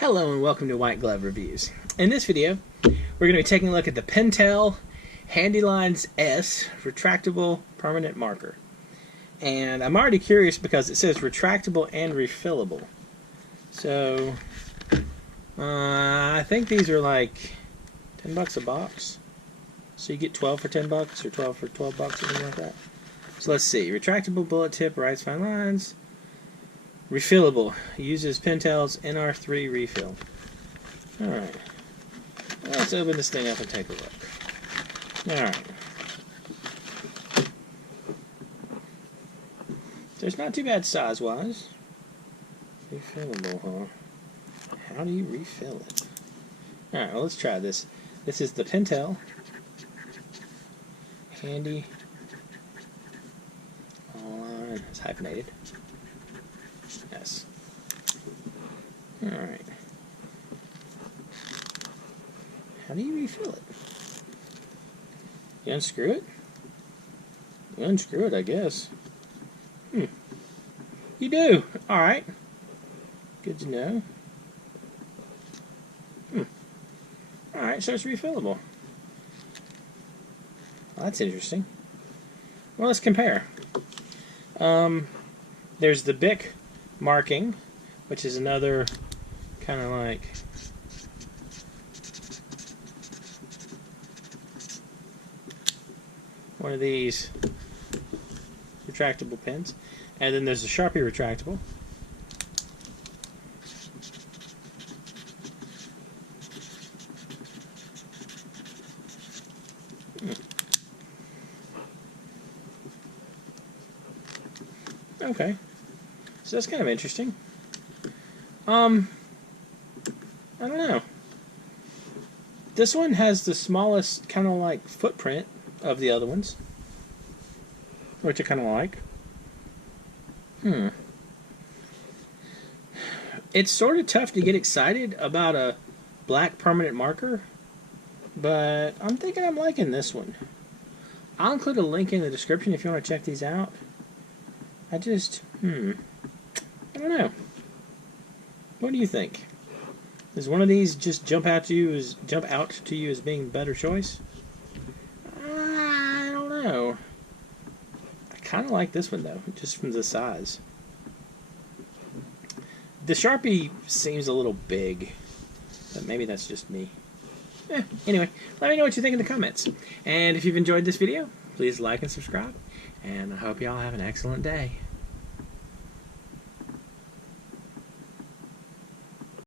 Hello and welcome to White Glove Reviews. In this video, we're going to be taking a look at the Pentel Handylines S Retractable Permanent Marker. And I'm already curious because it says retractable and refillable. So, I think these are like 10 bucks a box. So you get 12 for 10 bucks or 12 for 12 bucks or something like that. So let's see. Retractable bullet tip, writes fine lines. Refillable. Uses Pentel's NR3 refill. Alright. Let's open this thing up and take a look. Alright. So it's not too bad size-wise. Refillable, huh? How do you refill it? Alright, well, let's try this. This is the Pentel Handy. It's hyphenated. Yes. Alright. How do you refill it? You unscrew it? You unscrew it, I guess. You do! Alright. Good to know. Alright, so it's refillable. Well, that's interesting. Well, let's compare. There's the Bic marking, which is another kind of like one of these retractable pens, and then there's the Sharpie retractable. Okay, so that's kind of interesting. I don't know. This one has the smallest kind of like footprint of the other ones, which I kind of like. It's sort of tough to get excited about a black permanent marker, but I'm thinking I'm liking this one. I'll include a link in the description if you want to check these out. I just, I don't know. What do you think? Does one of these just jump out to you as being a better choice? I don't know. I kind of like this one though, just from the size. The Sharpie seems a little big, but maybe that's just me. Anyway, let me know what you think in the comments. And if you've enjoyed this video, please like and subscribe. And I hope y'all have an excellent day.